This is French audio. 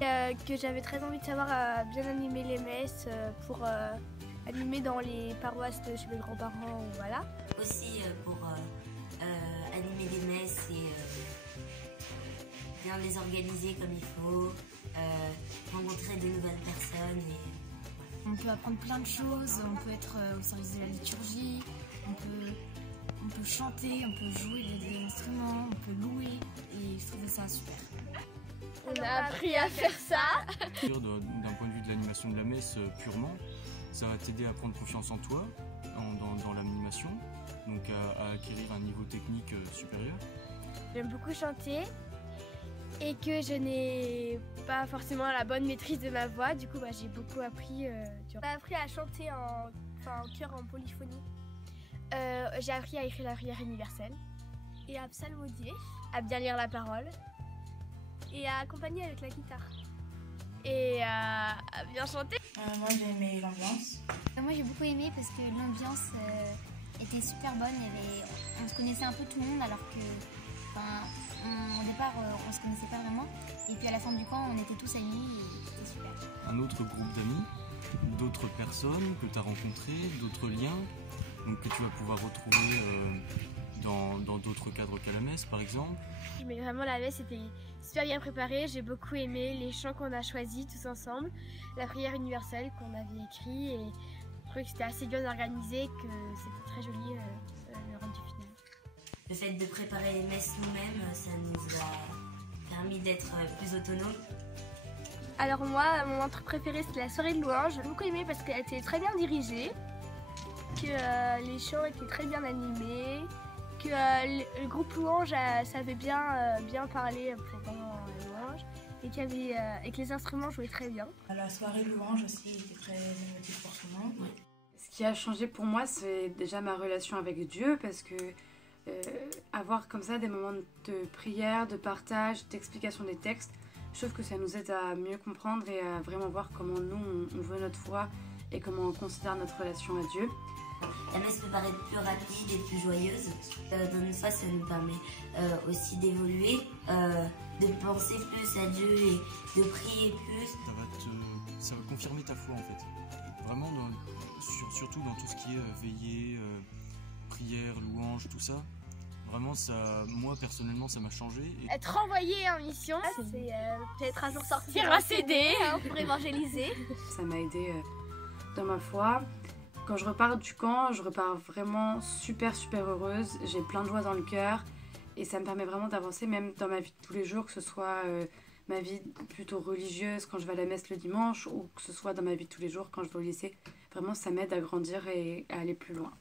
Que j'avais très envie de savoir bien animer les messes pour animer dans les paroisses de chez mes grands-parents, voilà. Aussi pour animer les messes et bien les organiser comme il faut, rencontrer de nouvelles personnes. On peut apprendre plein de choses, on peut être au service de la liturgie, on peut chanter, on peut jouer des instruments, on peut louer et je trouvais ça super. On a appris à faire ça. D'un point de vue de l'animation de la messe purement, ça va t'aider à prendre confiance en toi, dans l'animation, donc à acquérir un niveau technique supérieur. J'aime beaucoup chanter et que je n'ai pas forcément la bonne maîtrise de ma voix, du coup j'ai beaucoup appris. J'ai appris à chanter en chœur en polyphonie. J'ai appris à écrire la prière universelle et à psalmodier, à bien lire la parole et à accompagner avec la guitare et à bien chanter. Moi j'ai aimé l'ambiance. Moi j'ai beaucoup aimé parce que l'ambiance était super bonne, on se connaissait un peu tout le monde alors que au départ on se connaissait pas vraiment et puis à la fin du camp on était tous amis et c'était super. Un autre groupe d'amis, d'autres personnes que tu as rencontrées, d'autres liens donc que tu vas pouvoir retrouver dans d'autres cadres qu'à la messe par exemple. Mais vraiment la messe était super bien préparée, j'ai beaucoup aimé les chants qu'on a choisis tous ensemble, la prière universelle qu'on avait écrite et je trouvais que c'était assez bien organisé, que c'était très joli le rendu final. Le fait de préparer les messes nous-mêmes, ça nous a permis d'être plus autonomes. Alors moi, mon truc préféré c'était la soirée de louange, j'ai beaucoup aimé parce qu'elle était très bien dirigée, que les chants étaient très bien animés, que le groupe louange savait bien parler pendant la louange et que les instruments jouaient très bien. La soirée louange aussi était très émotive pour tout le monde. Oui. Ce qui a changé pour moi, c'est déjà ma relation avec Dieu parce que avoir comme ça des moments de prière, de partage, d'explication des textes, je trouve que ça nous aide à mieux comprendre et à vraiment voir comment nous on veut notre foi et comment on considère notre relation à Dieu. La messe peut paraître plus rapide et plus joyeuse. Dans notre foi, ça nous permet aussi d'évoluer, de penser plus à Dieu et de prier plus. Ça va confirmer ta foi en fait. Vraiment, surtout dans tout ce qui est veillée, prière, louange, tout ça. Vraiment, moi personnellement, ça m'a changé. Être envoyé en mission, c'est peut-être un jour sortir un CD pour évangéliser. Ça m'a aidé dans ma foi. Quand je repars du camp, je repars vraiment super heureuse. J'ai plein de joie dans le cœur et ça me permet vraiment d'avancer même dans ma vie de tous les jours, que ce soit ma vie plutôt religieuse quand je vais à la messe le dimanche ou que ce soit dans ma vie de tous les jours quand je vais au lycée. Vraiment, ça m'aide à grandir et à aller plus loin.